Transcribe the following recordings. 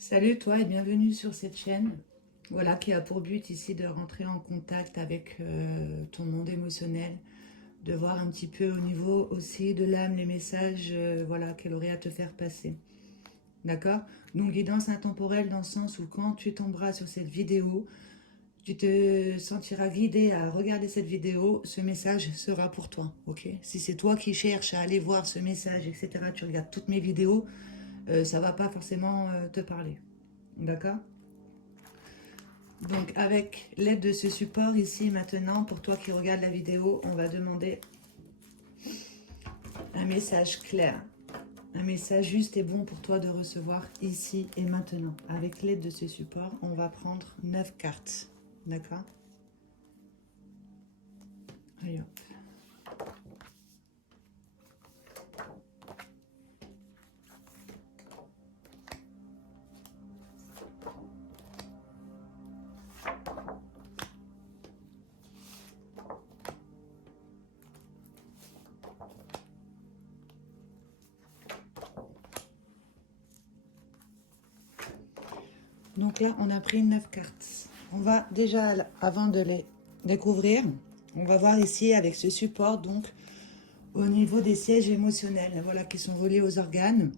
Salut toi et bienvenue sur cette chaîne, voilà, qui a pour but ici de rentrer en contact avec ton monde émotionnel, de voir un petit peu au niveau aussi de l'âme les messages voilà, qu'elle aurait à te faire passer. D'accord? Donc guidance intemporelle dans le sens où quand tu tomberas sur cette vidéo, tu te sentiras guidé à regarder cette vidéo, ce message sera pour toi, ok? Si c'est toi qui cherches à aller voir ce message, etc., tu regardes toutes mes vidéos, ça va pas forcément te parler. D'accord? Donc avec l'aide de ce support ici maintenant, pour toi qui regarde la vidéo, on va demander un message clair. Un message juste et bon pour toi de recevoir ici et maintenant. Avec l'aide de ce support, on va prendre 9 cartes. D'accord? Allez hop. Donc là, on a pris 9 cartes. On va déjà, avant de les découvrir, on va voir ici avec ce support, donc au niveau des sièges émotionnels, voilà, qui sont reliés aux organes,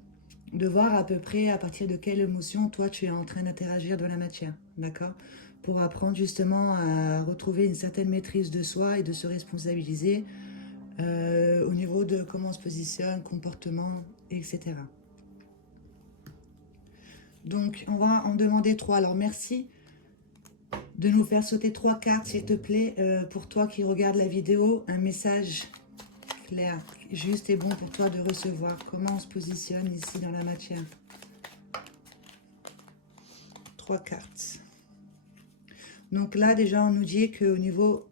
de voir à peu près à partir de quelle émotion toi tu es en train d'interagir dans la matière, d'accord? Pour apprendre justement à retrouver une certaine maîtrise de soi et de se responsabiliser au niveau de comment on se positionne, comportement, etc. Donc on va en demander 3. Alors merci de nous faire sauter 3 cartes, s'il te plaît, pour toi qui regarde la vidéo, un message clair, juste et bon pour toi de recevoir. Comment on se positionne ici dans la matière. 3 cartes. Donc là, déjà, on nous dit qu'au niveau,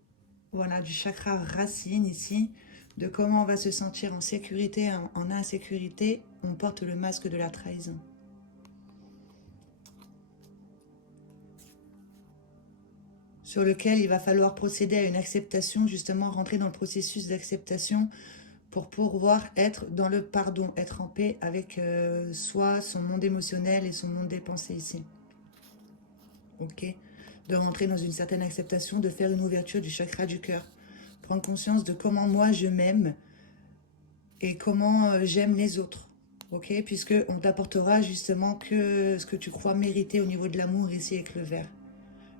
voilà, du chakra racine ici, de comment on va se sentir en sécurité, en insécurité, on porte le masque de la trahison. Sur lequel il va falloir procéder à une acceptation, justement rentrer dans le processus d'acceptation pour pouvoir être dans le pardon, être en paix avec soi, son monde émotionnel et son monde des pensées ici. Ok? De rentrer dans une certaine acceptation, de faire une ouverture du chakra du cœur. Prendre conscience de comment moi je m'aime et comment j'aime les autres. Ok? Puisque on t'apportera justement que ce que tu crois mériter au niveau de l'amour ici avec le verre.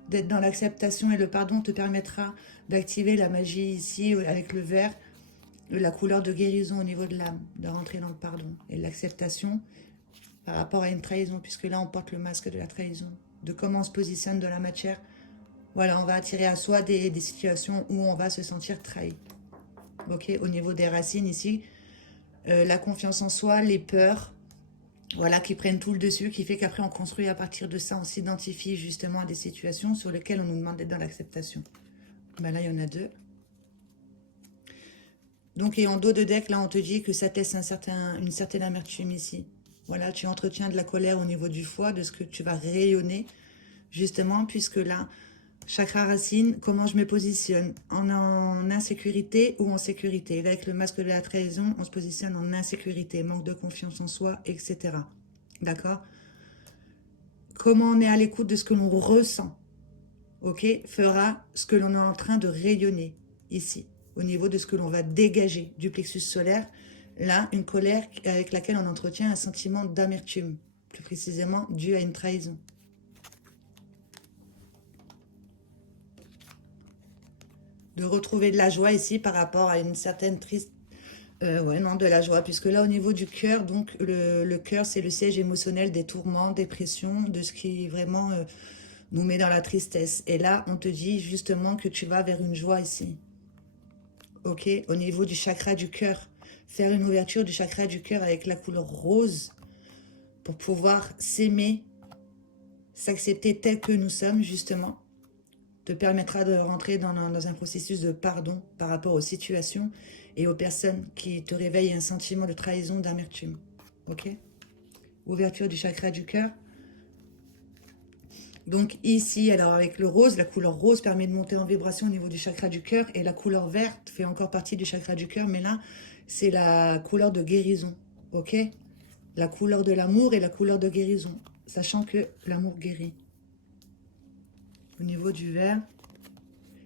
D'être dans l'acceptation et le pardon te permettra d'activer la magie ici avec le vert, la couleur de guérison au niveau de l'âme, de rentrer dans le pardon et l'acceptation par rapport à une trahison, puisque là on porte le masque de la trahison, de comment on se positionne dans la matière. Voilà, on va attirer à soi des situations où on va se sentir trahi. Ok, au niveau des racines ici, la confiance en soi, les peurs, voilà, qui prennent tout le dessus, qui fait qu'après on construit à partir de ça, on s'identifie justement à des situations sur lesquelles on nous demande d'être dans l'acceptation. Ben là, il y en a 2. Donc, et en dos de deck, là, on te dit que ça teste une certaine amertume ici. Voilà, tu entretiens de la colère au niveau du foie, de ce que tu vas rayonner, justement, puisque là, chakra racine, comment je me positionne en insécurité ou en sécurité. Là, avec le masque de la trahison, on se positionne en insécurité, manque de confiance en soi, etc. D'accord? Comment on est à l'écoute de ce que l'on ressent, ok, fera ce que l'on est en train de rayonner ici, au niveau de ce que l'on va dégager du plexus solaire. Là, une colère avec laquelle on entretient un sentiment d'amertume, plus précisément dû à une trahison. De retrouver de la joie ici par rapport à une certaine triste... ouais, non, de la joie, puisque là, au niveau du cœur, donc le cœur, c'est le siège émotionnel des tourments, dépression, de ce qui vraiment nous met dans la tristesse. Et là, on te dit justement que tu vas vers une joie ici. Ok, au niveau du chakra du cœur. Faire une ouverture du chakra du cœur avec la couleur rose pour pouvoir s'aimer, s'accepter tel que nous sommes, justement. Te permettra de rentrer dans un processus de pardon par rapport aux situations et aux personnes qui te réveillent un sentiment de trahison, d'amertume. Ok? Ouverture du chakra du cœur. Donc ici, alors avec le rose, la couleur rose permet de monter en vibration au niveau du chakra du cœur et la couleur verte fait encore partie du chakra du cœur, mais là, c'est la couleur de guérison, ok? La couleur de l'amour et la couleur de guérison. sachant que l'amour guérit. Au niveau du verre.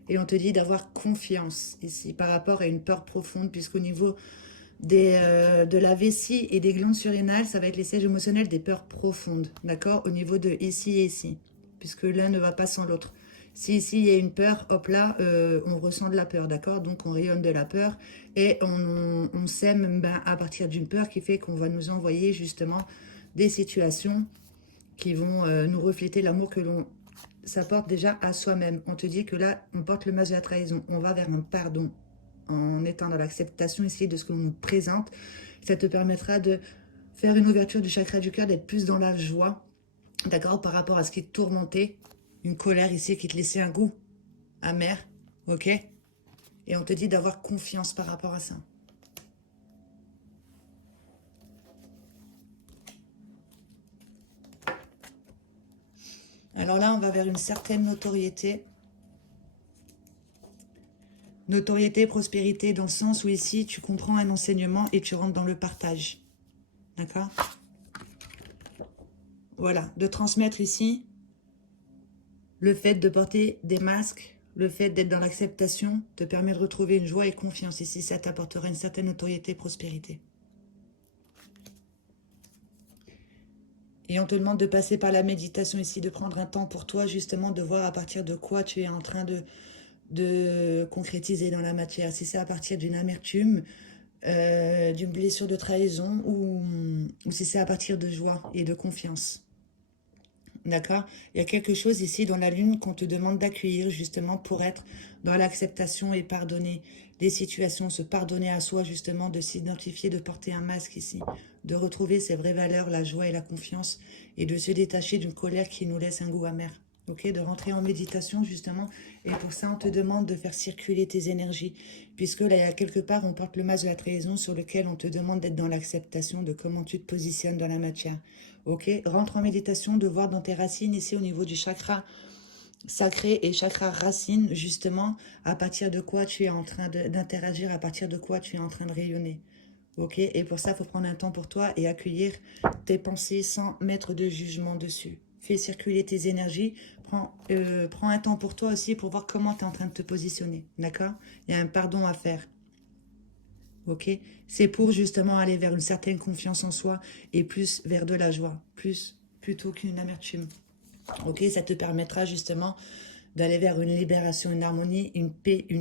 Et on te dit d'avoir confiance ici par rapport à une peur profonde, puisqu'au niveau de la vessie et des glandes surrénales, ça va être les sièges émotionnels des peurs profondes, d'accord? Au niveau de ici et ici, puisque l'un ne va pas sans l'autre. Si ici il y a une peur, hop là, on ressent de la peur, d'accord? Donc on rayonne de la peur et on sème à partir d'une peur qui fait qu'on va nous envoyer justement des situations qui vont nous refléter l'amour que l'on s'apporte déjà à soi-même. On te dit que là, on porte le masque de la trahison. On va vers un pardon en étant dans l'acceptation ici de ce que l'on nous présente. Ça te permettra de faire une ouverture du chakra du cœur, d'être plus dans la joie, d'accord, par rapport à ce qui te tourmentait. Une colère ici qui te laissait un goût amer, ok? Et on te dit d'avoir confiance par rapport à ça. Alors là, on va vers une certaine notoriété. Notoriété, prospérité, dans le sens où ici, tu comprends un enseignement et tu rentres dans le partage. D'accord? Voilà, de transmettre ici le fait de porter des masques, le fait d'être dans l'acceptation te permet de retrouver une joie et confiance. Ici, ça t'apportera une certaine notoriété, prospérité. Et on te demande de passer par la méditation ici, de prendre un temps pour toi, justement, de voir à partir de quoi tu es en train de concrétiser dans la matière. Si c'est à partir d'une amertume, d'une blessure de trahison, ou si c'est à partir de joie et de confiance. D'accord? Il y a quelque chose ici dans la lune qu'on te demande d'accueillir justement pour être dans l'acceptation et pardonner les situations, se pardonner à soi justement, de s'identifier, de porter un masque ici, de retrouver ses vraies valeurs, la joie et la confiance et de se détacher d'une colère qui nous laisse un goût amer. Ok, de rentrer en méditation justement, et pour ça on te demande de faire circuler tes énergies, puisque là il y a quelque part on porte le masque de la trahison sur lequel on te demande d'être dans l'acceptation de comment tu te positionnes dans la matière. Ok, rentre en méditation, de voir dans tes racines ici au niveau du chakra sacré et chakra racine, justement à partir de quoi tu es en train d'interagir, à partir de quoi tu es en train de rayonner. Ok, et pour ça il faut prendre un temps pour toi et accueillir tes pensées sans mettre de jugement dessus. Fais circuler tes énergies, prends un temps pour toi aussi pour voir comment tu es en train de te positionner, d'accord? Il y a un pardon à faire, ok? C'est pour justement aller vers une certaine confiance en soi et plus vers de la joie, plutôt qu'une amertume, ok? Ça te permettra justement d'aller vers une libération, une harmonie, une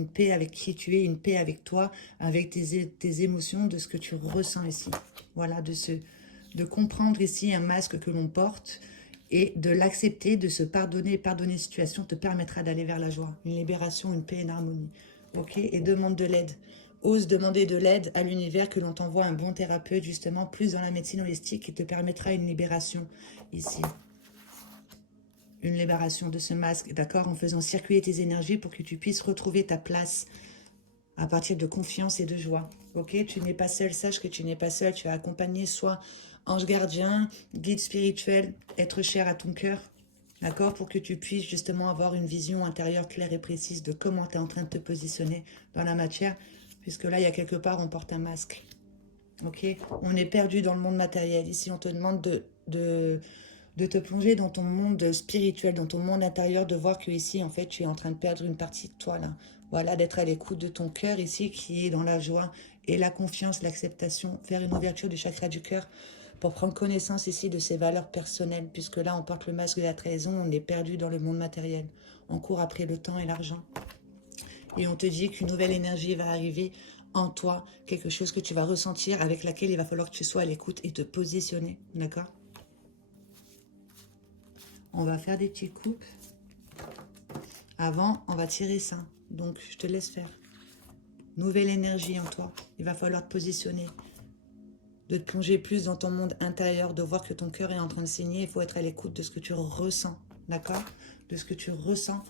paix avec qui tu es, une paix avec toi, avec tes émotions, de ce que tu ressens ici. Voilà, de comprendre ici un masque que l'on porte, et de l'accepter, de se pardonner, pardonner situation te permettra d'aller vers la joie, une libération, une paix, une harmonie. Ok? Et demande de l'aide. Ose demander de l'aide à l'univers, que l'on t'envoie un bon thérapeute, justement, plus dans la médecine holistique, qui te permettra une libération ici. Une libération de ce masque, d'accord? En faisant circuler tes énergies pour que tu puisses retrouver ta place à partir de confiance et de joie. Ok? Tu n'es pas seul, sache que tu n'es pas seul, tu as accompagné soit ange gardien, guide spirituel, être cher à ton cœur, d'accord? Pour que tu puisses justement avoir une vision intérieure claire et précise de comment tu es en train de te positionner dans la matière, puisque là, il y a quelque part, on porte un masque. Ok? On est perdu dans le monde matériel. Ici, on te demande de te plonger dans ton monde spirituel, dans ton monde intérieur, de voir que ici, en fait, tu es en train de perdre une partie de toi, là. Voilà, d'être à l'écoute de ton cœur ici, qui est dans la joie et la confiance, l'acceptation, faire une ouverture du chakra du cœur pour prendre connaissance ici de ses valeurs personnelles, puisque là, on porte le masque de la trahison, on est perdu dans le monde matériel. On court après le temps et l'argent. Et on te dit qu'une nouvelle énergie va arriver en toi, quelque chose que tu vas ressentir, avec laquelle il va falloir que tu sois à l'écoute et te positionner, d'accord? On va faire des petites coupes. Avant, on va tirer ça. Donc, je te laisse faire. Nouvelle énergie en toi. Il va falloir te positionner. De te plonger plus dans ton monde intérieur. De voir que ton cœur est en train de saigner. Il faut être à l'écoute de ce que tu ressens. D'accord? De ce que tu ressens.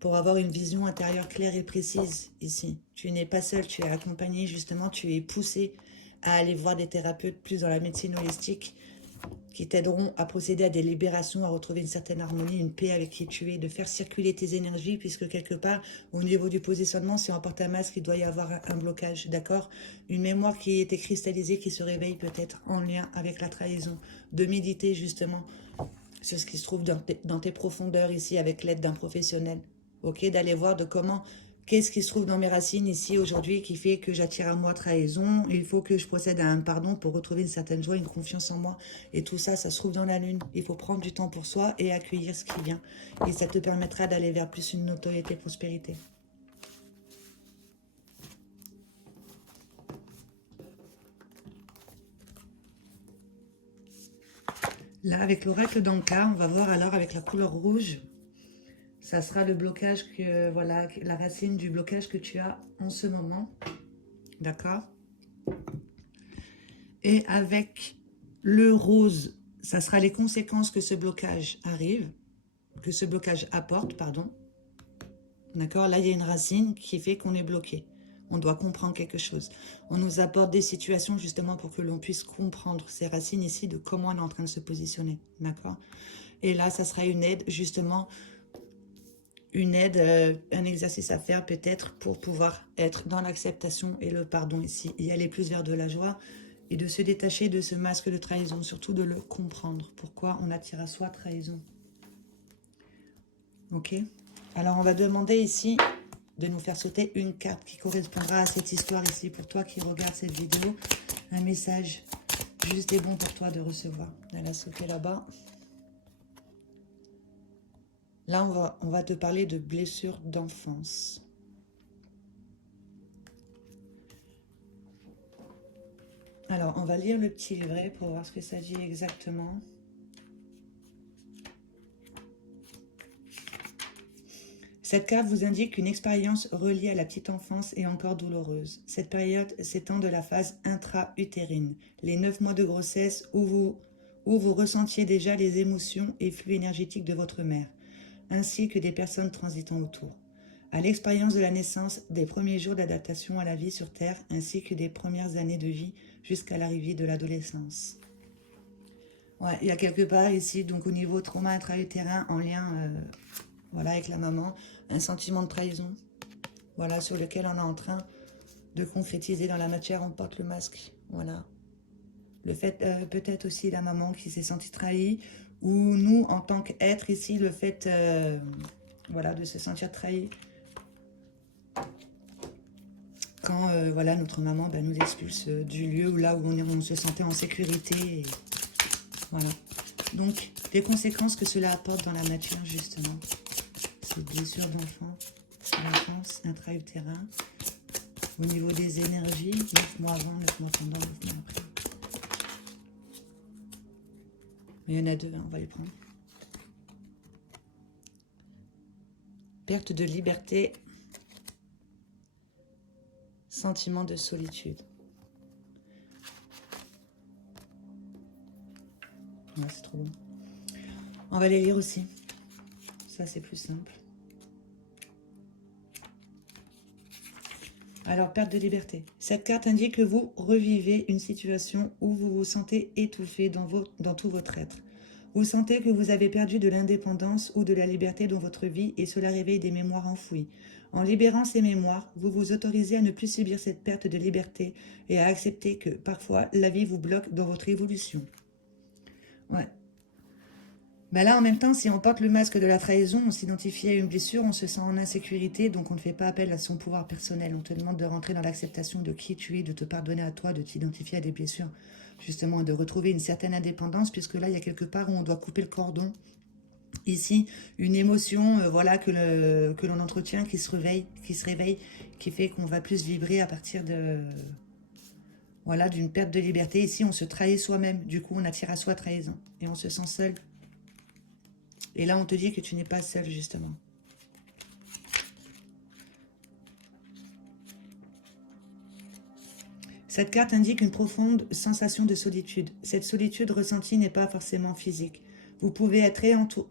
Pour avoir une vision intérieure claire et précise ici. Tu n'es pas seul. Tu es accompagné justement. Tu es poussé à aller voir des thérapeutes plus dans la médecine holistique. qui t'aideront à procéder à des libérations, à retrouver une certaine harmonie, une paix avec qui tu es, de faire circuler tes énergies, puisque quelque part, au niveau du positionnement, si on porte un masque, il doit y avoir un blocage, d'accord? Une mémoire qui était cristallisée, qui se réveille peut-être en lien avec la trahison, de méditer justement sur ce qui se trouve dans tes profondeurs ici, avec l'aide d'un professionnel, ok? D'aller voir de comment... Qu'est-ce qui se trouve dans mes racines ici aujourd'hui qui fait que j'attire à moi trahison? Il faut que je procède à un pardon pour retrouver une certaine joie, une confiance en moi. Et tout ça, ça se trouve dans la lune. Il faut prendre du temps pour soi et accueillir ce qui vient. Et ça te permettra d'aller vers plus une notoriété, prospérité. Là, avec l'oracle d'Anka, on va voir alors avec la couleur rouge. Ça sera le blocage que, voilà, la racine du blocage que tu as en ce moment. D'accord? Et avec le rose, ça sera les conséquences que ce blocage arrive, que ce blocage apporte, pardon. D'accord? Là, il y a une racine qui fait qu'on est bloqué. On doit comprendre quelque chose. On nous apporte des situations justement pour que l'on puisse comprendre ces racines ici de comment on est en train de se positionner. D'accord? Et là, ça sera une aide justement, un exercice à faire peut-être pour pouvoir être dans l'acceptation et le pardon ici. Et aller plus vers de la joie et de se détacher de ce masque de trahison, surtout de le comprendre. Pourquoi on attire à soi trahison. Ok? Alors, on va demander ici de nous faire sauter une carte qui correspondra à cette histoire ici. Pour toi qui regarde cette vidéo, un message juste et bon pour toi de recevoir. Elle a sauté là-bas. Là, on va te parler de blessures d'enfance. Alors, on va lire le petit livret pour voir ce que ça dit exactement. Cette carte vous indique qu'une expérience reliée à la petite enfance est encore douloureuse. Cette période s'étend de la phase intra-utérine, les 9 mois de grossesse où vous ressentiez déjà les émotions et flux énergétiques de votre mère, ainsi que des personnes transitant autour, à l'expérience de la naissance, des premiers jours d'adaptation à la vie sur Terre, ainsi que des premières années de vie jusqu'à l'arrivée de l'adolescence. Ouais, il y a quelque part ici, donc au niveau trauma intra-utérin, en lien voilà, avec la maman, un sentiment de trahison, voilà, sur lequel on est en train de concrétiser dans la matière, on porte le masque, voilà. Le fait, peut-être aussi la maman qui s'est sentie trahie, ou nous, en tant qu'être ici, le fait, voilà, de se sentir trahi. Quand, voilà, notre maman nous expulse du lieu où, là où on se sentait en sécurité, et, voilà. Donc, les conséquences que cela apporte dans la matière, justement. Ces blessures d'enfance, intra-utérin, au niveau des énergies, 9 mois avant, 9 mois pendant, 9 mois après. Mais il y en a deux, hein, on va les prendre. Perte de liberté, sentiment de solitude. Ouais, c'est trop bon. On va les lire aussi. Ça, c'est plus simple. Alors, perte de liberté. Cette carte indique que vous revivez une situation où vous vous sentez étouffé dans tout votre être. Vous sentez que vous avez perdu de l'indépendance ou de la liberté dans votre vie et cela réveille des mémoires enfouies. En libérant ces mémoires, vous vous autorisez à ne plus subir cette perte de liberté et à accepter que, parfois, la vie vous bloque dans votre évolution. Ouais. Ben là, en même temps, si on porte le masque de la trahison, on s'identifie à une blessure, on se sent en insécurité, donc on ne fait pas appel à son pouvoir personnel. On te demande de rentrer dans l'acceptation de qui tu es, de te pardonner à toi, de t'identifier à des blessures, justement, de retrouver une certaine indépendance, puisque là, il y a quelque part où on doit couper le cordon. Ici, une émotion, voilà, que l'on entretient, qui se réveille, qui fait qu'on va plus vibrer à partir de... Voilà, d'une perte de liberté. Ici, on se trahit soi-même. Du coup, on attire à soi trahison. Et on se sent seul. Et là, on te dit que tu n'es pas seul, justement. Cette carte indique une profonde sensation de solitude. Cette solitude ressentie n'est pas forcément physique. Vous pouvez être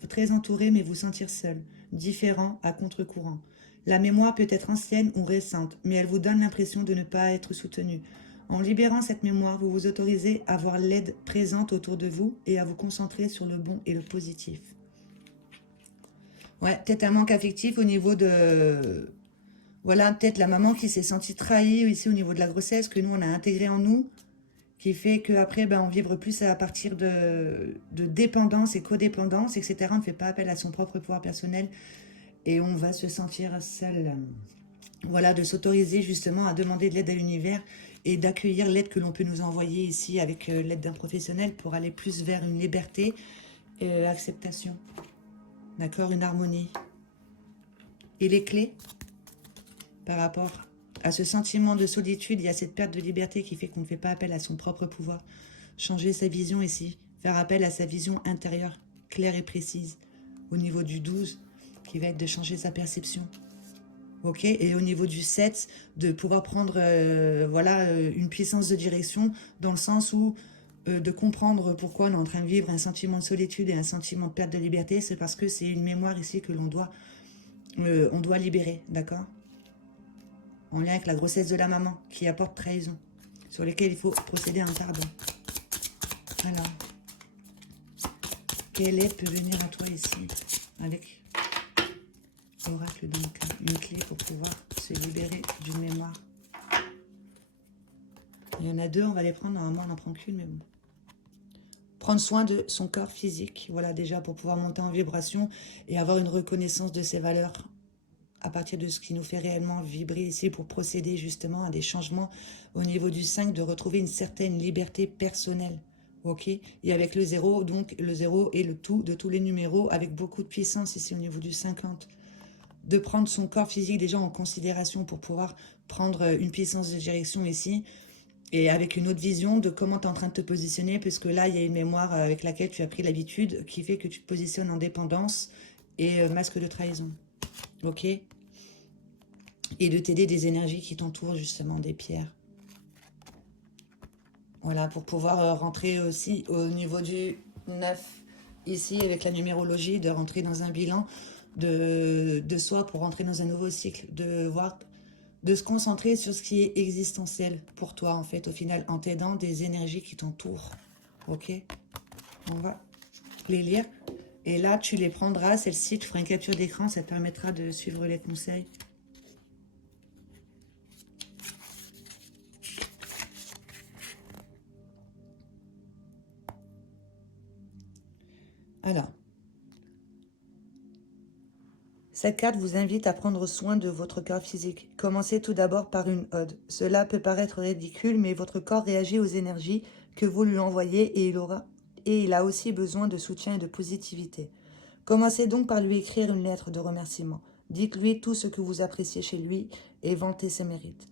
très entouré, mais vous sentir seul, différent, à contre-courant. La mémoire peut être ancienne ou récente, mais elle vous donne l'impression de ne pas être soutenu. En libérant cette mémoire, vous vous autorisez à voir l'aide présente autour de vous et à vous concentrer sur le bon et le positif. Ouais, peut-être un manque affectif au niveau de... Voilà, peut-être la maman qui s'est sentie trahie ici au niveau de la grossesse, que nous, on a intégré en nous, qui fait qu'après, ben, on vibre plus à partir de dépendance et codépendance, etc. On ne fait pas appel à son propre pouvoir personnel et on va se sentir seul. Voilà, de s'autoriser justement à demander de l'aide à l'univers et d'accueillir l'aide que l'on peut nous envoyer ici avec l'aide d'un professionnel pour aller plus vers une liberté et acceptation. D'accord, une harmonie. Et les clés par rapport à ce sentiment de solitude, il y a cette perte de liberté qui fait qu'on ne fait pas appel à son propre pouvoir. Changer sa vision ici, faire appel à sa vision intérieure, claire et précise. Au niveau du 12, qui va être de changer sa perception. Ok, et au niveau du 7, de pouvoir prendre voilà, une puissance de direction dans le sens où de comprendre pourquoi on est en train de vivre un sentiment de solitude et un sentiment de perte de liberté, c'est parce que c'est une mémoire ici que on doit libérer, d'accord? En lien avec la grossesse de la maman qui apporte trahison, sur lesquelles il faut procéder à un pardon. Alors, quelle aide peut venir à toi ici avec l'oracle donc une clé pour pouvoir se libérer d'une mémoire. Il y en a deux, on va les prendre, normalement on n'en prend qu'une, mais bon. Prendre soin de son corps physique, voilà déjà pour pouvoir monter en vibration et avoir une reconnaissance de ses valeurs à partir de ce qui nous fait réellement vibrer ici pour procéder justement à des changements au niveau du 5, de retrouver une certaine liberté personnelle. Ok, et avec le 0, donc le 0 est le tout de tous les numéros avec beaucoup de puissance ici au niveau du 50. De prendre son corps physique déjà en considération pour pouvoir prendre une puissance de direction ici et avec une autre vision de comment tu es en train de te positionner, puisque là, il y a une mémoire avec laquelle tu as pris l'habitude qui fait que tu te positionnes en dépendance et masque de trahison. Ok? Et de t'aider des énergies qui t'entourent, justement, des pierres. Voilà, pour pouvoir rentrer aussi au niveau du 9, ici, avec la numérologie, de rentrer dans un bilan de soi pour rentrer dans un nouveau cycle, de se concentrer sur ce qui est existentiel pour toi, en fait, au final, en t'aidant des énergies qui t'entourent. Ok? On va les lire. Et là, tu les prendras, celle-ci, tu feras une capture d'écran, ça te permettra de suivre les conseils. Alors, cette carte vous invite à prendre soin de votre corps physique. Commencez tout d'abord par une ode. Cela peut paraître ridicule, mais votre corps réagit aux énergies que vous lui envoyez et il a aussi besoin de soutien et de positivité. Commencez donc par lui écrire une lettre de remerciement. Dites-lui tout ce que vous appréciez chez lui et vantez ses mérites.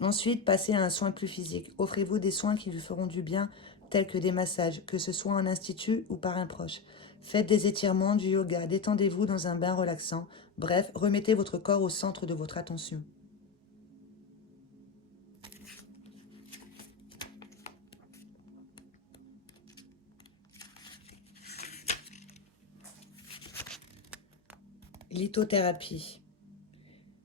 Ensuite, passez à un soin plus physique. Offrez-vous des soins qui lui feront du bien, tels que des massages, que ce soit en institut ou par un proche. Faites des étirements, du yoga, détendez-vous dans un bain relaxant. Bref, remettez votre corps au centre de votre attention. Lithothérapie.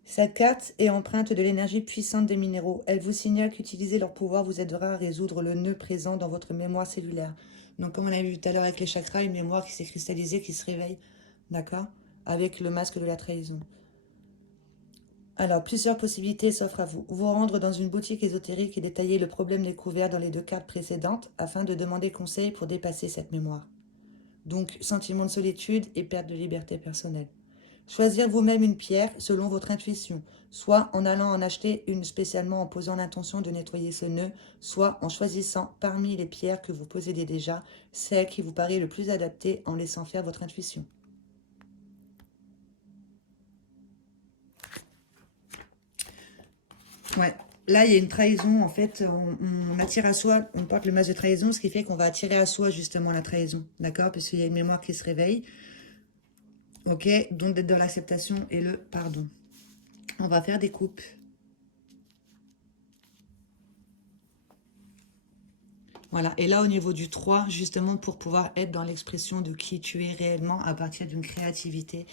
Cette carte est empreinte de l'énergie puissante des minéraux. Elle vous signale qu'utiliser leur pouvoir vous aidera à résoudre le nœud présent dans votre mémoire cellulaire. Donc, comme on l'a vu tout à l'heure avec les chakras, une mémoire qui s'est cristallisée, qui se réveille. D'accord? Avec le masque de la trahison. Alors, plusieurs possibilités s'offrent à vous. Vous rendre dans une boutique ésotérique et détailler le problème découvert dans les deux cartes précédentes afin de demander conseil pour dépasser cette mémoire. Donc, sentiment de solitude et perte de liberté personnelle. Choisir vous-même une pierre selon votre intuition, soit en allant en acheter une spécialement en posant l'intention de nettoyer ce nœud, soit en choisissant parmi les pierres que vous possédez déjà, celle qui vous paraît le plus adaptée en laissant faire votre intuition. Ouais, là il y a une trahison, en fait, on attire à soi, on porte le masque de trahison, ce qui fait qu'on va attirer à soi justement la trahison, d'accord? Parce qu'il y a une mémoire qui se réveille, ok? Donc d'être dans l'acceptation et le pardon. On va faire des coupes. Voilà, et là au niveau du 3, justement pour pouvoir être dans l'expression de qui tu es réellement à partir d'une créativité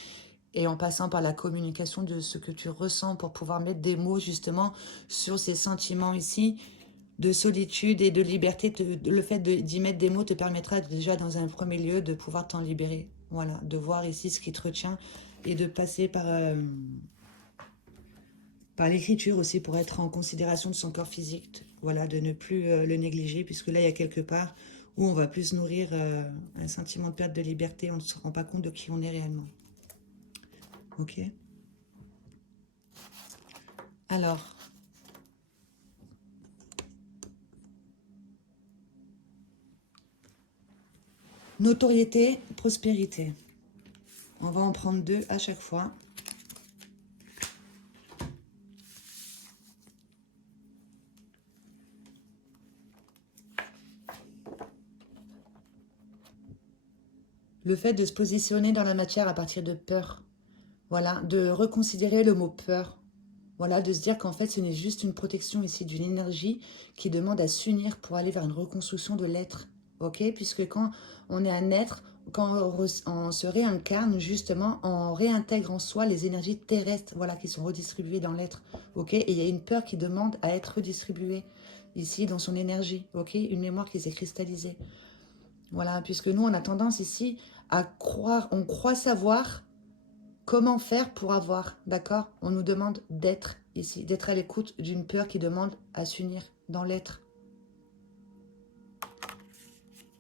et en passant par la communication de ce que tu ressens pour pouvoir mettre des mots justement sur ces sentiments ici de solitude et de liberté. Le fait d'y mettre des mots te permettra déjà dans un premier lieu de pouvoir t'en libérer. Voilà, de voir ici ce qui te retient et de passer par l'écriture aussi pour être en considération de son corps physique. Voilà, de ne plus le négliger puisque là, il y a quelque part où on va plus nourrir un sentiment de perte de liberté. On ne se rend pas compte de qui on est réellement. Ok. Alors, notoriété, prospérité. On va en prendre 2 à chaque fois. Le fait de se positionner dans la matière à partir de peur. Voilà, de reconsidérer le mot peur. Voilà, de se dire qu'en fait, ce n'est juste une protection ici d'une énergie qui demande à s'unir pour aller vers une reconstruction de l'être. Ok. Puisque quand on est un être, quand on se réincarne, justement, on réintègre en soi les énergies terrestres, voilà, qui sont redistribuées dans l'être. Ok. Et il y a une peur qui demande à être redistribuée ici dans son énergie. Ok. Une mémoire qui s'est cristallisée. Voilà, puisque nous, on a tendance ici à croire, on croit savoir comment faire pour avoir, d'accord? On nous demande d'être ici, d'être à l'écoute d'une peur qui demande à s'unir dans l'être.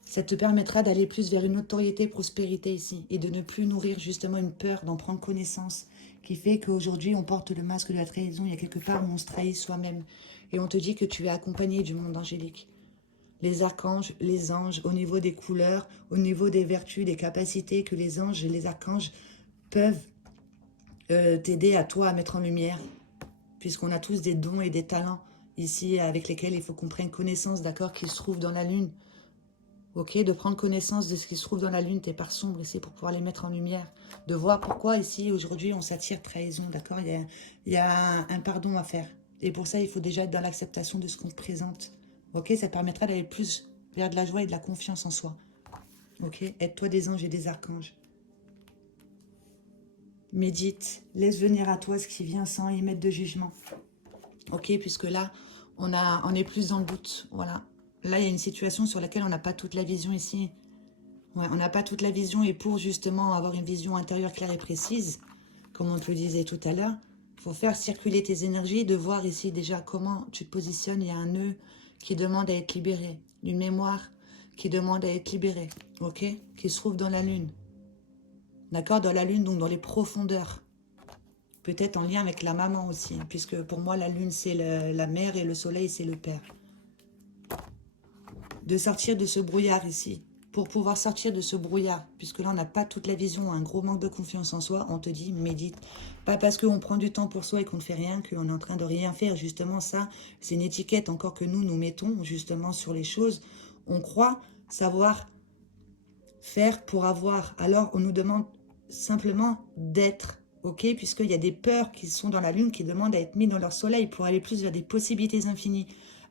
Ça te permettra d'aller plus vers une notoriété, prospérité ici, et de ne plus nourrir justement une peur, d'en prendre connaissance, qui fait qu'aujourd'hui, on porte le masque de la trahison. Il y a quelque part où on se trahit soi-même. Et on te dit que tu es accompagné du monde angélique. Les archanges, les anges, au niveau des couleurs, au niveau des vertus, des capacités que les anges et les archanges peuvent t'aider à toi à mettre en lumière, puisqu'on a tous des dons et des talents ici avec lesquels il faut qu'on prenne connaissance, d'accord, qui se trouvent dans la lune. Ok, de prendre connaissance de ce qui se trouve dans la lune, tes parts sombres ici, pour pouvoir les mettre en lumière. De voir pourquoi ici, aujourd'hui, on s'attire trahison, d'accord. Il y a un pardon à faire. Et pour ça, il faut déjà être dans l'acceptation de ce qu'on te présente. Ok, ça te permettra d'aller plus vers de la joie et de la confiance en soi. Ok, aide-toi des anges et des archanges. Médite, laisse venir à toi ce qui vient sans y mettre de jugement. Ok, puisque là, on est plus dans le doute. Voilà. Là, il y a une situation sur laquelle on n'a pas toute la vision ici. Ouais, on n'a pas toute la vision et pour justement avoir une vision intérieure claire et précise, comme on te le disait tout à l'heure, il faut faire circuler tes énergies, de voir ici déjà comment tu te positionnes. Il y a un nœud qui demande à être libéré, une mémoire qui demande à être libérée, ok, qui se trouve dans la lune. D'accord, dans la lune, donc dans les profondeurs. Peut-être en lien avec la maman aussi, puisque pour moi, la lune, c'est la mère et le soleil, c'est le père. De sortir de ce brouillard ici. Pour pouvoir sortir de ce brouillard, puisque là, on n'a pas toute la vision, un gros manque de confiance en soi, on te dit, médite. Pas parce qu'on prend du temps pour soi et qu'on ne fait rien, qu'on est en train de rien faire. Justement, ça, c'est une étiquette encore que nous mettons justement sur les choses. On croit savoir faire pour avoir. Alors, on nous demande simplement d'être, ok? Puisqu'il y a des peurs qui sont dans la lune qui demandent à être mis dans leur soleil pour aller plus vers des possibilités infinies.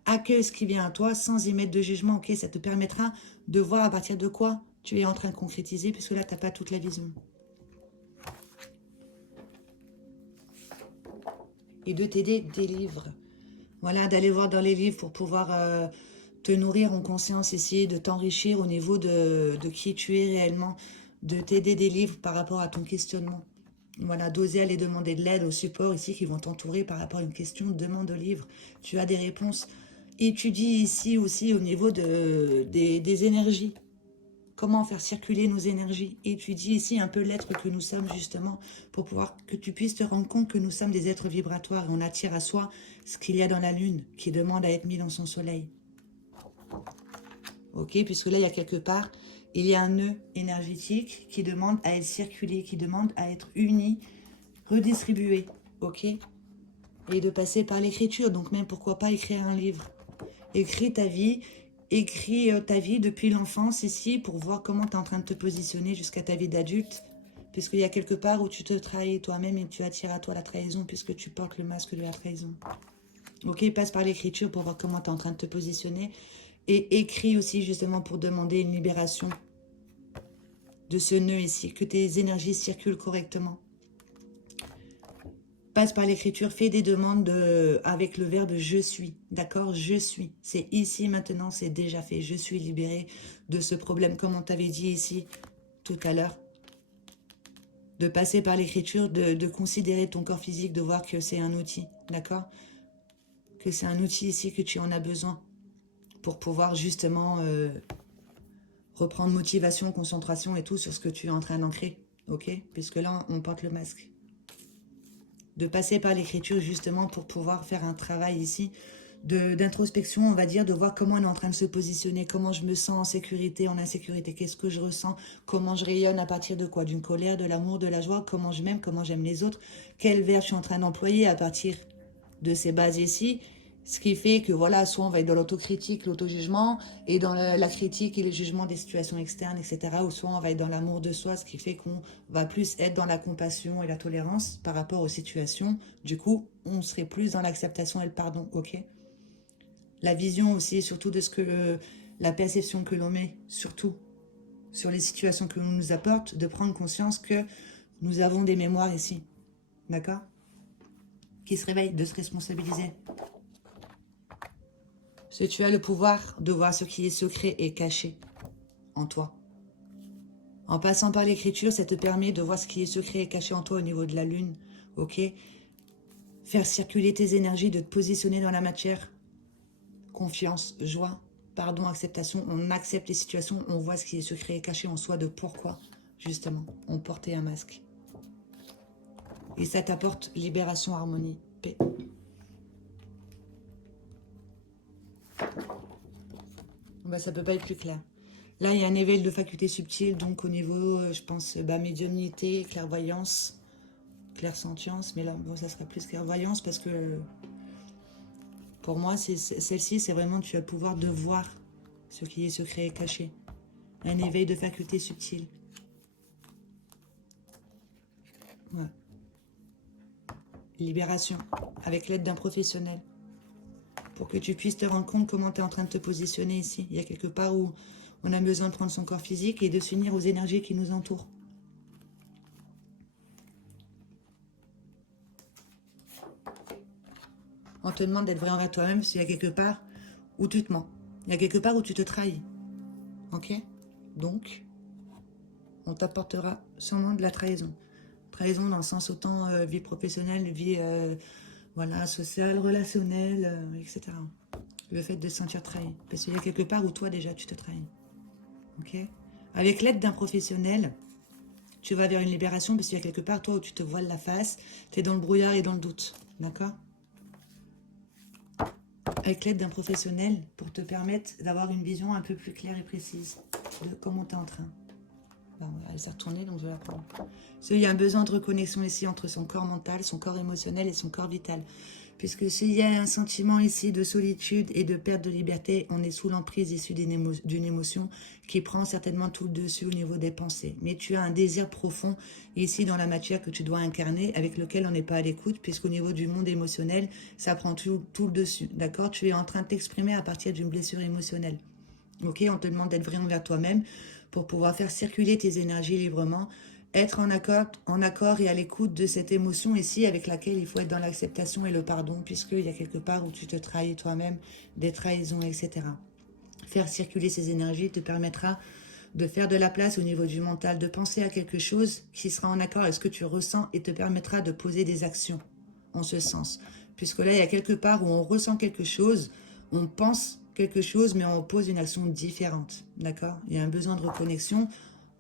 Accueille ce qui vient à toi sans y mettre de jugement, ok? Ça te permettra de voir à partir de quoi tu es en train de concrétiser, puisque là, tu n'as pas toute la vision. Et de t'aider des livres. Voilà, d'aller voir dans les livres pour pouvoir te nourrir en conscience ici, de t'enrichir au niveau de qui tu es réellement, de t'aider des livres par rapport à ton questionnement. Voilà, d'oser aller demander de l'aide au support ici qui vont t'entourer par rapport à une question, demande au livre. Tu as des réponses. Étudie ici aussi au niveau des énergies. Comment faire circuler nos énergies. Étudie ici un peu l'être que nous sommes justement pour pouvoir que tu puisses te rendre compte que nous sommes des êtres vibratoires et on attire à soi ce qu'il y a dans la lune qui demande à être mis dans son soleil. Ok, puisque là il y a quelque part, il y a un nœud énergétique qui demande à être circulé, qui demande à être uni, redistribué. Ok, et de passer par l'écriture, donc même pourquoi pas écrire un livre. Écris ta vie depuis l'enfance ici pour voir comment tu es en train de te positionner jusqu'à ta vie d'adulte. Puisqu'il y a quelque part où tu te trahis toi-même et tu attires à toi la trahison puisque tu portes le masque de la trahison. Ok, passe par l'écriture pour voir comment tu es en train de te positionner. Et écris aussi justement pour demander une libération de ce nœud ici, que tes énergies circulent correctement. passe par l'écriture, fais des demandes avec le verbe je suis, d'accord? Je suis, c'est ici, maintenant, c'est déjà fait. Je suis libéré de ce problème, comme on t'avait dit ici tout à l'heure. De passer par l'écriture, de considérer ton corps physique, de voir que c'est un outil, d'accord? Que c'est un outil ici, que tu en as besoin pour pouvoir justement reprendre motivation, concentration et tout sur ce que tu es en train d'ancrer, ok? Puisque là, on porte le masque. De passer par l'écriture justement pour pouvoir faire un travail ici d'introspection, on va dire, de voir comment on est en train de se positionner, comment je me sens en sécurité, en insécurité, qu'est-ce que je ressens, comment je rayonne, à partir de quoi? D'une colère, de l'amour, de la joie, comment je m'aime, comment j'aime les autres, quel verbe je suis en train d'employer à partir de ces bases ici. Ce qui fait que, voilà, soit on va être dans l'autocritique, l'auto-jugement, et dans la critique et le jugement des situations externes, etc. Ou soit on va être dans l'amour de soi, ce qui fait qu'on va plus être dans la compassion et la tolérance par rapport aux situations. Du coup, on serait plus dans l'acceptation et le pardon, ok? La vision aussi, surtout de ce que la perception que l'on met, surtout sur les situations que l'on nous apporte, de prendre conscience que nous avons des mémoires ici, d'accord? Qui se réveillent, de se responsabiliser. Parce que tu as le pouvoir de voir ce qui est secret et caché en toi. En passant par l'écriture, ça te permet de voir ce qui est secret et caché en toi au niveau de la lune, ok? Faire circuler tes énergies, de te positionner dans la matière. Confiance, joie, pardon, acceptation. On accepte les situations, on voit ce qui est secret et caché en soi de pourquoi, justement, on portait un masque. Et ça t'apporte libération, harmonie, paix. Ben, ça peut pas être plus clair. Là, il y a un éveil de facultés subtiles, donc au niveau, je pense, médiumnité, clairvoyance, clairsentience, mais là, bon, ça sera plus clairvoyance parce que pour moi, celle-ci, c'est vraiment tu as le pouvoir de voir ce qui est secret et caché. Un éveil de facultés subtiles. Ouais. Libération, avec l'aide d'un professionnel. Pour que tu puisses te rendre compte comment tu es en train de te positionner ici. Il y a quelque part où on a besoin de prendre son corps physique et de s'unir aux énergies qui nous entourent. On te demande d'être vrai envers toi-même s'il y a quelque part où tu te mens. Il y a quelque part où tu te trahis. Ok? Donc, on t'apportera sûrement de la trahison. Trahison dans le sens autant vie professionnelle, vie voilà, sociale, relationnelle, etc. Le fait de se sentir trahi. Parce qu'il y a quelque part où toi déjà tu te trahis. Ok? Avec l'aide d'un professionnel, tu vas vers une libération parce qu'il y a quelque part toi où tu te voiles la face, tu es dans le brouillard et dans le doute. D'accord? Avec l'aide d'un professionnel pour te permettre d'avoir une vision un peu plus claire et précise de comment tu es en train. Bon, elle s'est retournée, donc je vais la prendre. Il y a un besoin de reconnexion ici entre son corps mental, son corps émotionnel et son corps vital. Puisque s'il y a un sentiment ici de solitude et de perte de liberté, on est sous l'emprise issue d'une émotion qui prend certainement tout le dessus au niveau des pensées. Mais tu as un désir profond ici dans la matière que tu dois incarner, avec lequel on n'est pas à l'écoute, puisqu'au niveau du monde émotionnel, ça prend tout le dessus. D'accord? Tu es en train de t'exprimer à partir d'une blessure émotionnelle. Ok? On te demande d'être vrai envers toi-même pour pouvoir faire circuler tes énergies librement, être en accord et à l'écoute de cette émotion ici avec laquelle il faut être dans l'acceptation et le pardon, puisqu'il y a quelque part où tu te trahis toi-même, des trahisons, etc. Faire circuler ces énergies te permettra de faire de la place au niveau du mental, de penser à quelque chose qui sera en accord avec ce que tu ressens et te permettra de poser des actions en ce sens. Puisque là, il y a quelque part où on ressent quelque chose, on pense quelque chose, mais on pose une action différente. D'accord? Il y a un besoin de reconnexion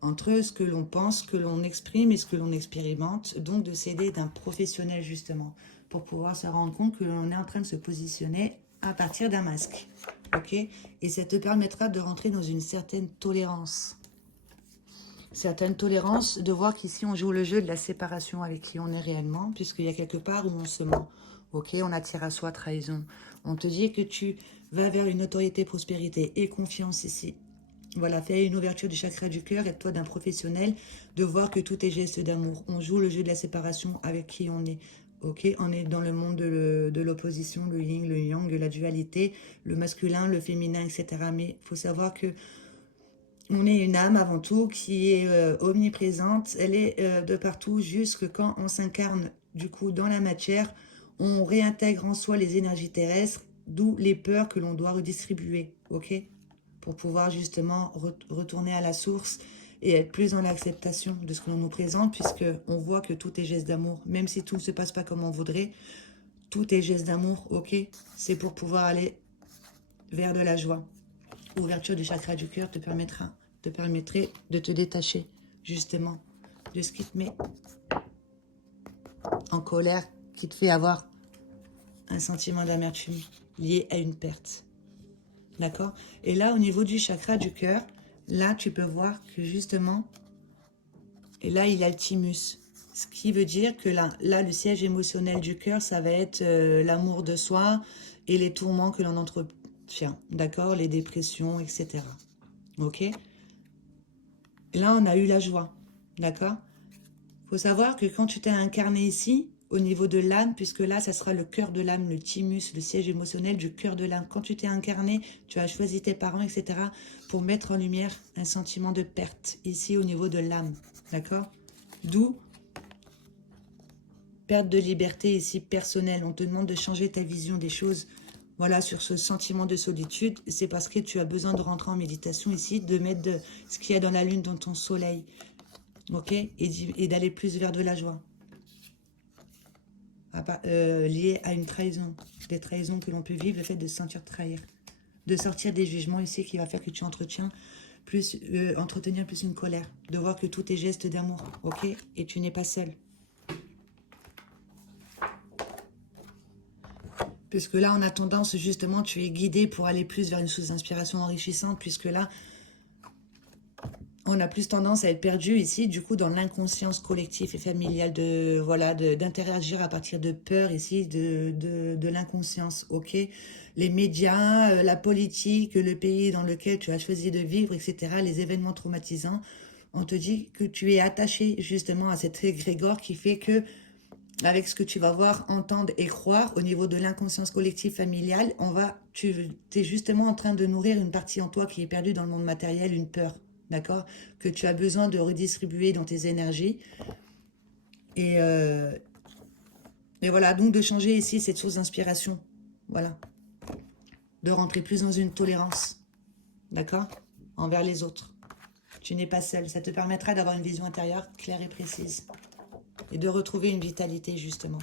entre ce que l'on pense, ce que l'on exprime et ce que l'on expérimente, donc de s'aider d'un professionnel justement, pour pouvoir se rendre compte que l'on est en train de se positionner à partir d'un masque. Ok? Et ça te permettra de rentrer dans une certaine tolérance. Certaine tolérance, de voir qu'ici on joue le jeu de la séparation avec qui on est réellement, puisqu'il y a quelque part où on se ment. Ok? On attire à soi trahison. On te dit que tu vas vers une autorité, prospérité et confiance ici. Voilà, fais une ouverture du chakra du cœur, aide-toi d'un professionnel, de voir que tout est geste d'amour. On joue le jeu de la séparation avec qui on est. Ok, on est dans le monde de l'opposition, le yin, le yang, la dualité, le masculin, le féminin, etc. Mais il faut savoir que on est une âme avant tout qui est omniprésente. Elle est de partout jusque quand on s'incarne du coup, dans la matière, on réintègre en soi les énergies terrestres, d'où les peurs que l'on doit redistribuer, ok? Pour pouvoir justement retourner à la source et être plus dans l'acceptation de ce que l'on nous présente, puisqu'on voit que tout est geste d'amour. Même si tout ne se passe pas comme on voudrait, tout est geste d'amour, ok? C'est pour pouvoir aller vers de la joie. Ouverture du chakra du cœur te permettrait de te détacher, justement, de ce qui te met en colère, qui te fait avoir un sentiment d'amertume lié à une perte. D'accord? Et là, au niveau du chakra du cœur, là, tu peux voir que justement, et là, il y a le thymus. Ce qui veut dire que là le siège émotionnel du cœur, ça va être l'amour de soi et les tourments que l'on entretient. D'accord? Les dépressions, etc. Ok? Et là, on a eu la joie. D'accord? Il faut savoir que quand tu t'es incarné ici, au niveau de l'âme, puisque là, ça sera le cœur de l'âme, le thymus, le siège émotionnel du cœur de l'âme. Quand tu t'es incarné, tu as choisi tes parents, etc., pour mettre en lumière un sentiment de perte, ici, au niveau de l'âme. D'accord? D'où perte de liberté, ici, personnelle. On te demande de changer ta vision des choses, voilà, sur ce sentiment de solitude. C'est parce que tu as besoin de rentrer en méditation ici, de mettre ce qu'il y a dans la lune, dans ton soleil, ok? Et d'aller plus vers de la joie. Lié à une trahison, des trahisons que l'on peut vivre, le fait de se sentir trahir, de sortir des jugements ici qui va faire que tu entretenir plus une colère, de voir que tout est geste d'amour, ok? Et tu n'es pas seul. Puisque là, on a tendance, justement, tu es guidé pour aller plus vers une source d'inspiration enrichissante, puisque là, on a plus tendance à être perdu ici, du coup, dans l'inconscience collective et familiale, d'interagir à partir de peur ici, de l'inconscience, ok? Les médias, la politique, le pays dans lequel tu as choisi de vivre, etc., les événements traumatisants, on te dit que tu es attaché justement à cet égrégore qui fait que, avec ce que tu vas voir, entendre et croire au niveau de l'inconscience collective familiale, tu es justement en train de nourrir une partie en toi qui est perdue dans le monde matériel, une peur. D'accord? Que tu as besoin de redistribuer dans tes énergies. Et voilà, donc de changer ici cette source d'inspiration. Voilà. De rentrer plus dans une tolérance. D'accord? Envers les autres. Tu n'es pas seul. Ça te permettra d'avoir une vision intérieure claire et précise. Et de retrouver une vitalité, justement.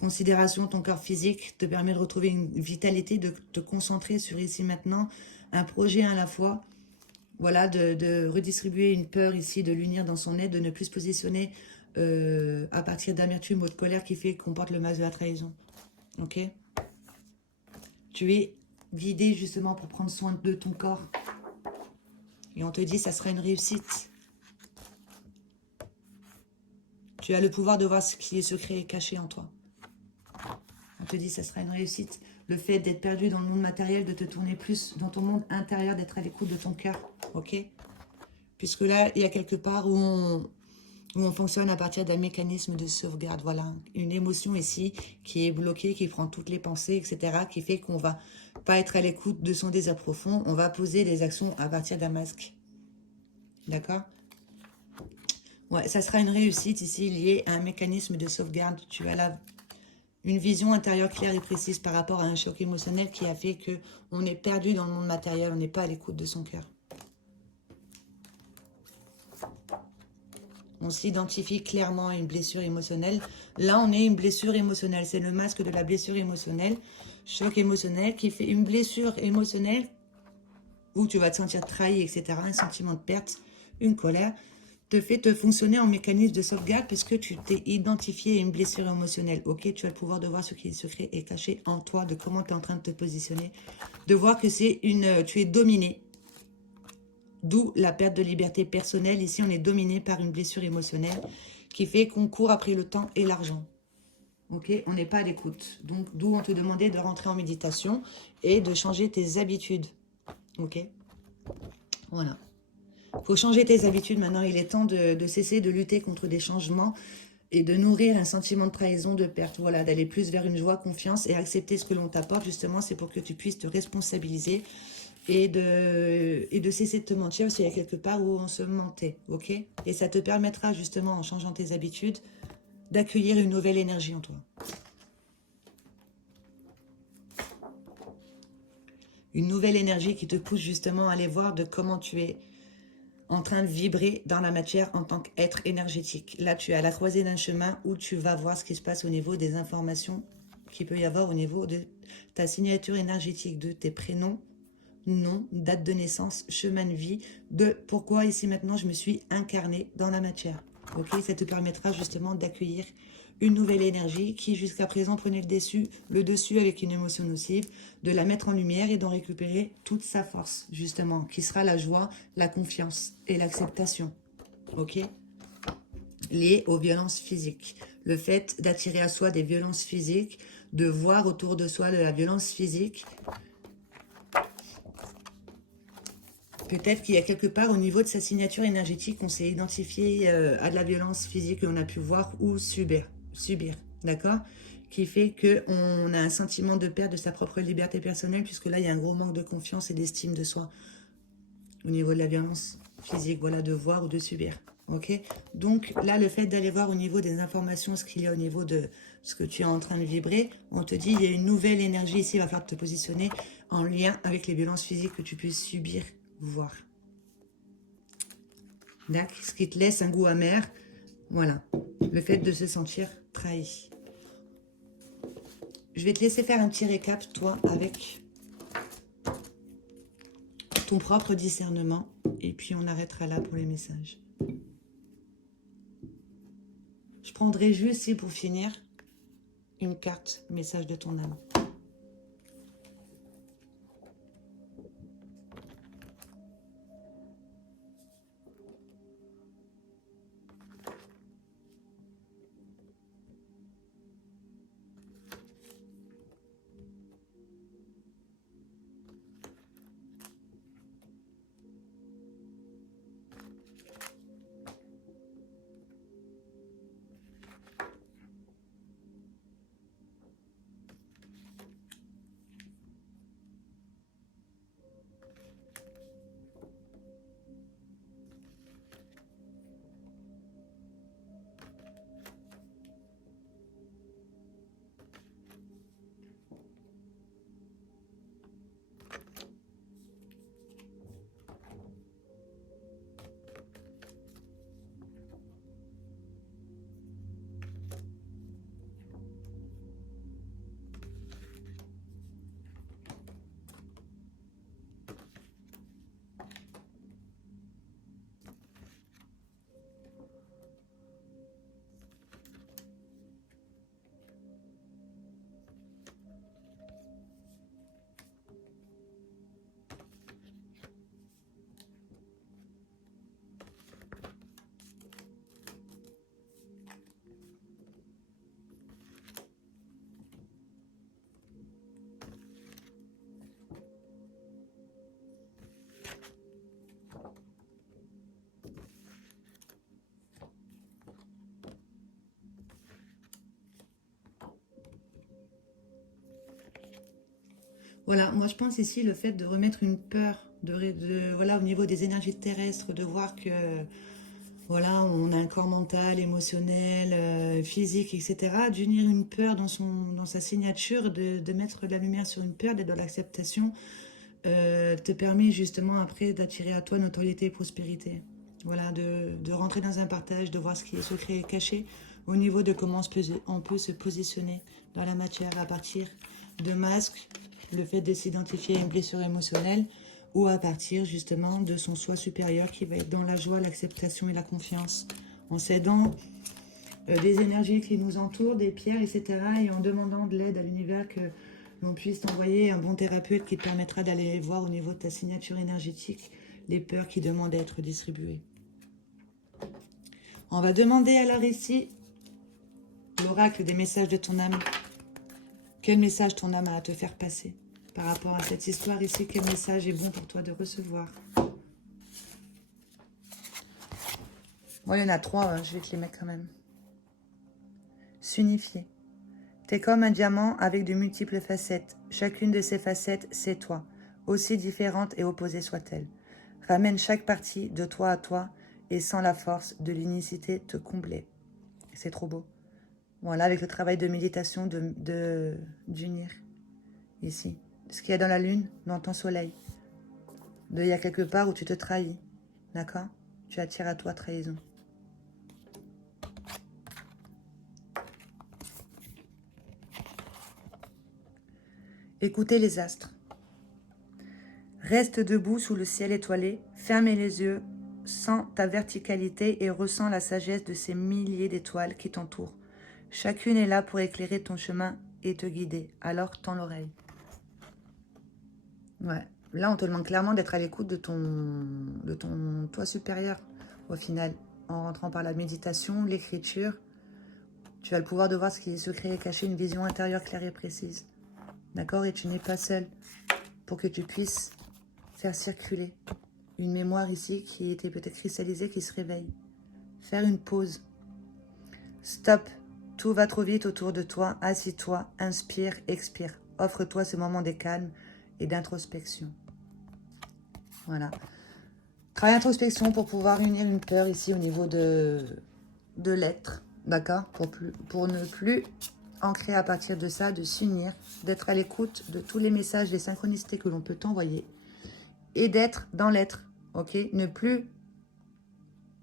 Considération, ton corps physique te permet de retrouver une vitalité, de te concentrer sur ici maintenant, un projet à la fois. Voilà, de redistribuer une peur ici, de l'unir dans son aide, de ne plus se positionner à partir d'amertume ou de colère qui fait qu'on porte le masque de la trahison. Ok? Tu es guidé justement pour prendre soin de ton corps. Et on te dit, ça sera une réussite. Tu as le pouvoir de voir ce qui est secret et caché en toi. On te dit, ça sera une réussite. Le fait d'être perdu dans le monde matériel, de te tourner plus dans ton monde intérieur, d'être à l'écoute de ton cœur. Ok? Puisque là, il y a quelque part où on fonctionne à partir d'un mécanisme de sauvegarde. Voilà, une émotion ici qui est bloquée, qui prend toutes les pensées, etc., qui fait qu'on va pas être à l'écoute de son désir profond. On va poser des actions à partir d'un masque. D'accord? Ouais, ça sera une réussite ici liée à un mécanisme de sauvegarde. Tu as là une vision intérieure claire et précise par rapport à un choc émotionnel qui a fait que on est perdu dans le monde matériel, on n'est pas à l'écoute de son cœur. On s'identifie clairement à une blessure émotionnelle. Là, on est une blessure émotionnelle. C'est le masque de la blessure émotionnelle. Choc émotionnel qui fait une blessure émotionnelle où tu vas te sentir trahi, etc. Un sentiment de perte, une colère, te fait te fonctionner en mécanisme de sauvegarde parce que tu t'es identifié à une blessure émotionnelle. Ok, tu as le pouvoir de voir ce qui est secret et caché en toi, de comment tu es en train de te positionner, de voir que tu es dominé. D'où la perte de liberté personnelle. Ici, on est dominé par une blessure émotionnelle qui fait qu'on court après le temps et l'argent. Ok, on n'est pas à l'écoute. Donc, d'où on te demandait de rentrer en méditation et de changer tes habitudes. Ok, voilà. Il faut changer tes habitudes maintenant. Il est temps de cesser de lutter contre des changements et de nourrir un sentiment de trahison, de perte. Voilà, d'aller plus vers une joie, confiance et accepter ce que l'on t'apporte. Justement, c'est pour que tu puisses te responsabiliser et de cesser de te mentir s'il y a quelque part où on se mentait, ok? Et ça te permettra justement, en changeant tes habitudes, d'accueillir une nouvelle énergie en toi. Une nouvelle énergie qui te pousse justement à aller voir de comment tu es en train de vibrer dans la matière en tant qu'être énergétique. Là, tu es à la croisée d'un chemin où tu vas voir ce qui se passe au niveau des informations qu'il peut y avoir au niveau de ta signature énergétique, de tes prénoms, nom, date de naissance, chemin de vie, de pourquoi ici maintenant je me suis incarnée dans la matière. Ok, ça te permettra justement d'accueillir une nouvelle énergie qui jusqu'à présent prenait le dessus avec une émotion nocive, de la mettre en lumière et d'en récupérer toute sa force, justement, qui sera la joie, la confiance et l'acceptation. Ok, liées aux violences physiques. Le fait d'attirer à soi des violences physiques, de voir autour de soi de la violence physique. Peut-être qu'il y a quelque part au niveau de sa signature énergétique, on s'est identifié à de la violence physique que l'on a pu voir ou subir, d'accord? Qui fait qu'on a un sentiment de perte de sa propre liberté personnelle, puisque là, il y a un gros manque de confiance et d'estime de soi au niveau de la violence physique, voilà, de voir ou de subir. Ok, donc là, le fait d'aller voir au niveau des informations ce qu'il y a au niveau de ce que tu es en train de vibrer, on te dit il y a une nouvelle énergie ici, il va falloir te positionner en lien avec les violences physiques que tu puisses subir, voir. D'accord, ce qui te laisse un goût amer, voilà, le fait de se sentir trahi. Je vais te laisser faire un petit récap, toi, avec ton propre discernement, et puis on arrêtera là pour les messages. Je prendrai juste, ici pour finir, une carte, message de ton âme. Voilà, moi je pense ici le fait de remettre une peur, voilà, au niveau des énergies terrestres, de voir que voilà, on a un corps mental, émotionnel, physique, etc. D'unir une peur dans sa signature, de mettre de la lumière sur une peur, d'être dans l'acceptation, te permet justement après d'attirer à toi notoriété et prospérité. Voilà, de rentrer dans un partage, de voir ce qui est secret et caché au niveau de comment on peut se positionner dans la matière à partir de masques, le fait de s'identifier à une blessure émotionnelle ou à partir justement de son soi supérieur qui va être dans la joie, l'acceptation et la confiance, en s'aidant des énergies qui nous entourent, des pierres, etc. et en demandant de l'aide à l'univers que l'on puisse t'envoyer un bon thérapeute qui te permettra d'aller voir au niveau de ta signature énergétique les peurs qui demandent à être distribuées. On va demander alors ici l'oracle des messages de ton âme. Quel message ton âme a à te faire passer par rapport à cette histoire ici? Quel message est bon pour toi de recevoir? Moi, il y en a 3, hein, je vais te les mettre quand même. S'unifier. T'es comme un diamant avec de multiples facettes. Chacune de ces facettes, c'est toi, aussi différente et opposée soit-elle. Ramène chaque partie de toi à toi et sans la force de l'unicité te combler. C'est trop beau. Voilà, avec le travail de méditation, d'unir ici. Ce qu'il y a dans la lune, dans ton soleil. Il y a quelque part où tu te trahis. D'accord? Tu attires à toi trahison. Écoutez les astres. Reste debout sous le ciel étoilé, fermez les yeux, sens ta verticalité et ressens la sagesse de ces milliers d'étoiles qui t'entourent. Chacune est là pour éclairer ton chemin et te guider. Alors tends l'oreille. Ouais. Là, on te demande clairement d'être à l'écoute de ton toi supérieur, au final. En rentrant par la méditation, l'écriture, tu as le pouvoir de voir ce qui est secret et caché, une vision intérieure claire et précise. D'accord? Et tu n'es pas seul pour que tu puisses faire circuler une mémoire ici qui était peut-être cristallisée, qui se réveille. Faire une pause. Stop. Tout va trop vite autour de toi. Assis-toi, inspire, expire. Offre-toi ce moment de calme et d'introspection. Voilà. Travail d'introspection pour pouvoir unir une peur ici au niveau de l'être. D'accord? Pour ne plus ancrer à partir de ça, de s'unir, d'être à l'écoute de tous les messages, les synchronicités que l'on peut t'envoyer et d'être dans l'être. Ok? Ne plus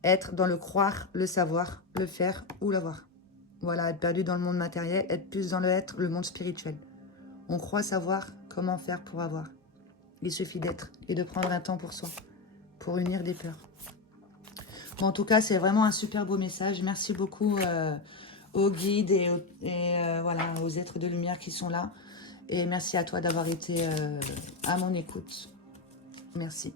être dans le croire, le savoir, le faire ou l'avoir. Voilà, être perdu dans le monde matériel, être plus dans le être, le monde spirituel. On croit savoir comment faire pour avoir. Il suffit d'être et de prendre un temps pour soi, pour unir des peurs. Bon, en tout cas, c'est vraiment un super beau message. Merci beaucoup aux guides et voilà, aux êtres de lumière qui sont là. Et merci à toi d'avoir été à mon écoute. Merci.